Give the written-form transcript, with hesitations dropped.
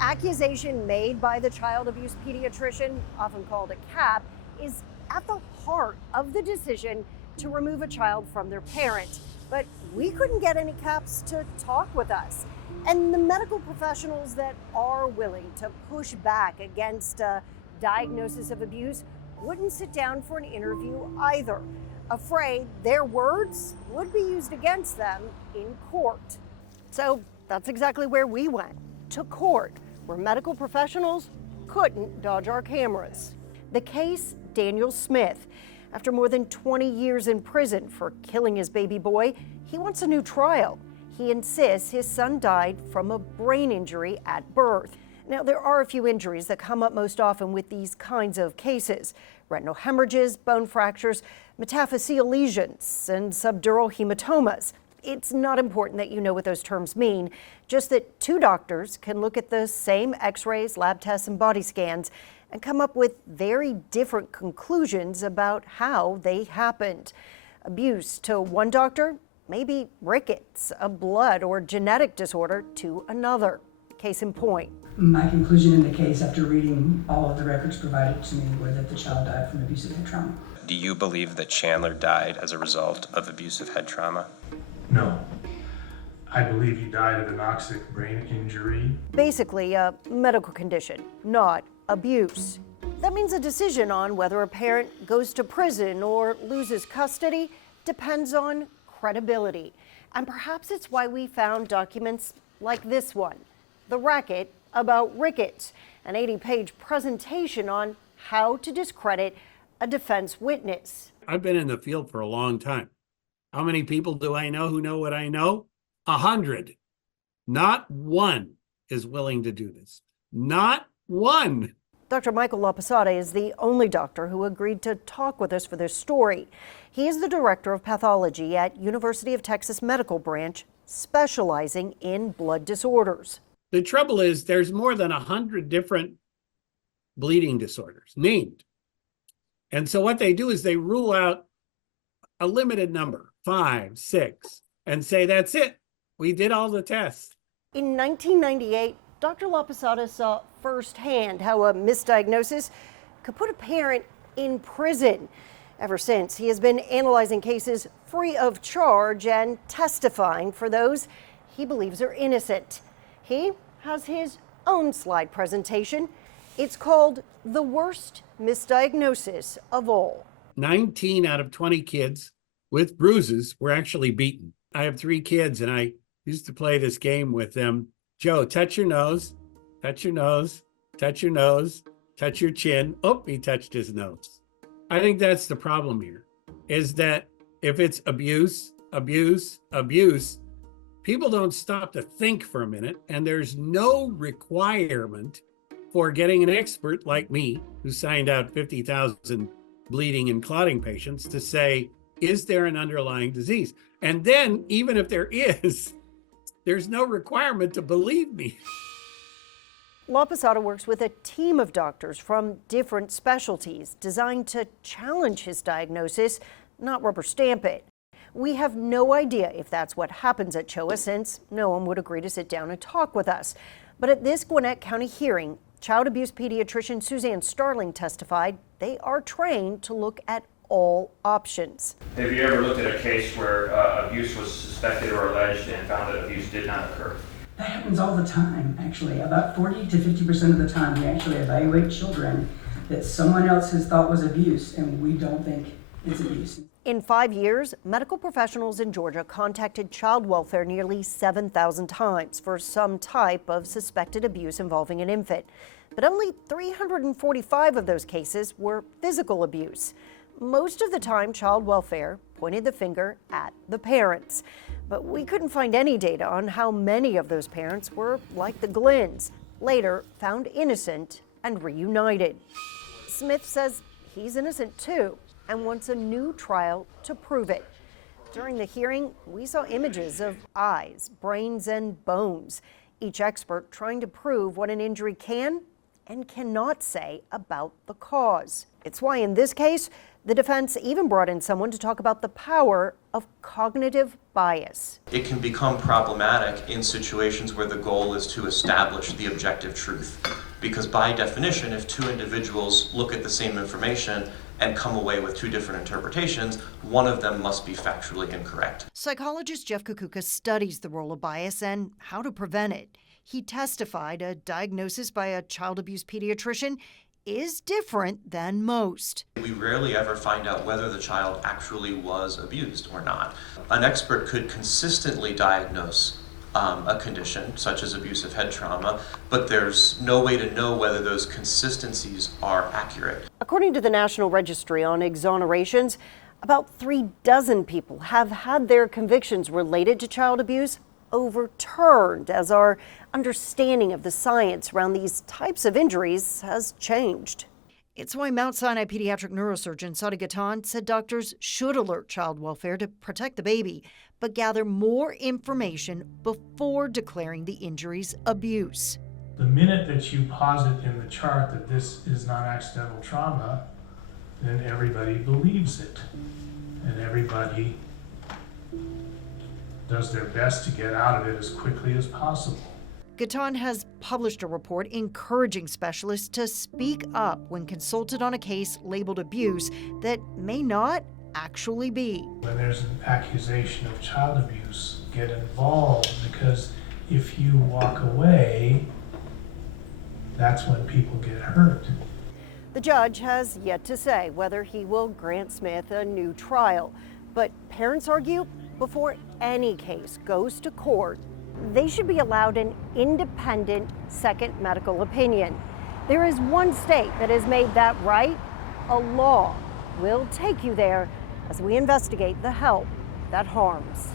accusation made by the child abuse pediatrician, often called a CAP, is at the heart of the decision to remove a child from their parent. But we couldn't get any CAPs to talk with us. And the medical professionals that are willing to push back against a diagnosis of abuse wouldn't sit down for an interview either, afraid their words would be used against them in court. So that's exactly where we went, to court, where medical professionals couldn't dodge our cameras. The case, Daniel Smith. After more than 20 years in prison for killing his baby boy, he wants a new trial. He insists his son died from a brain injury at birth. Now, there are a few injuries that come up most often with these kinds of cases: retinal hemorrhages, bone fractures, metaphyseal lesions, and subdural hematomas. It's not important that you know what those terms mean, just that two doctors can look at the same x-rays, lab tests, and body scans and come up with very different conclusions about how they happened. Abuse to one doctor, maybe rickets, a blood or genetic disorder to another. Case in point. My conclusion in the case after reading all of the records provided to me were that the child died from abusive head trauma. Do you believe that Chandler died as a result of abusive head trauma? No. I believe he died of anoxic brain injury. Basically, a medical condition, not abuse. That means a decision on whether a parent goes to prison or loses custody depends on credibility. And perhaps it's why we found documents like this one, the racket about rickets, an 80-page presentation on how to discredit a defense witness. I've been in the field for a long time. How many people do I know who know what I know? 100. Not one is willing to do this. Not one. Dr. Michael LaPosada is the only doctor who agreed to talk with us for this story. He is the director of pathology at University of Texas Medical Branch, specializing in blood disorders. The trouble is there's more than 100 different bleeding disorders named. And so what they do is they rule out a limited number, 5, 6, and say, that's it. We did all the tests. In 1998, Dr. LaPosada saw firsthand how a misdiagnosis could put a parent in prison. Ever since, he has been analyzing cases free of charge and testifying for those he believes are innocent. He has his own slide presentation. It's called The Worst Misdiagnosis of All. 19 out of 20 kids with bruises were actually beaten. I have 3 kids, and I used to play this game with them. Joe, touch your nose, touch your nose, touch your nose, touch your chin. Oh, he touched his nose. I think that's the problem here, is that if it's abuse, abuse, abuse, people don't stop to think for a minute, and there's no requirement for getting an expert like me, who signed out 50,000 bleeding and clotting patients, to say, is there an underlying disease? And then, even if there is, there's no requirement to believe me. LaPosada works with a team of doctors from different specialties designed to challenge his diagnosis, not rubber stamp it. We have no idea if that's what happens at CHOA, since no one would agree to sit down and talk with us. But at this Gwinnett County hearing, child abuse pediatrician Suzanne Starling testified they are trained to look at all options. Have you ever looked at a case where abuse was suspected or alleged and found that abuse did not occur? That happens all the time, actually. About 40 to 50% of the time, we actually evaluate children that someone else has thought was abuse, and we don't think it's abuse. In 5 years, medical professionals in Georgia contacted child welfare nearly 7,000 times for some type of suspected abuse involving an infant. But only 345 of those cases were physical abuse. Most of the time, child welfare pointed the finger at the parents. But we couldn't find any data on how many of those parents were like the Glyns, later found innocent and reunited. Smith says he's innocent too and wants a new trial to prove it. During the hearing, we saw images of eyes, brains, and bones, each expert trying to prove what an injury can and cannot say about the cause. It's why in this case, The defense even brought in someone to talk about the power of cognitive bias. It can become problematic in situations where the goal is to establish the objective truth. Because by definition, if two individuals look at the same information and come away with two different interpretations, one of them must be factually incorrect. Psychologist Jeff Kukuka studies the role of bias and how to prevent it. He testified a diagnosis by a child abuse pediatrician is different than most. We rarely ever find out whether the child actually was abused or not. An expert could consistently diagnose a condition, such as abusive head trauma, but there's no way to know whether those consistencies are accurate. According to the National Registry on Exonerations, about 36 people have had their convictions related to child abuse overturned as our understanding of the science around these types of injuries has changed. It's why Mount Sinai pediatric neurosurgeon Sadi Gatan said doctors should alert child welfare to protect the baby, but gather more information before declaring the injuries abuse. The minute that you posit in the chart that this is non-accidental trauma, then everybody believes it. And everybody does their best to get out of it as quickly as possible. Gatan has published a report encouraging specialists to speak up when consulted on a case labeled abuse that may not actually be. When there's an accusation of child abuse, get involved, because if you walk away, that's when people get hurt. The judge has yet to say whether he will grant Smith a new trial, but parents argue before any case goes to court, they should be allowed an independent second medical opinion. There is one state that has made that right. A law will take you there as we investigate the help that harms.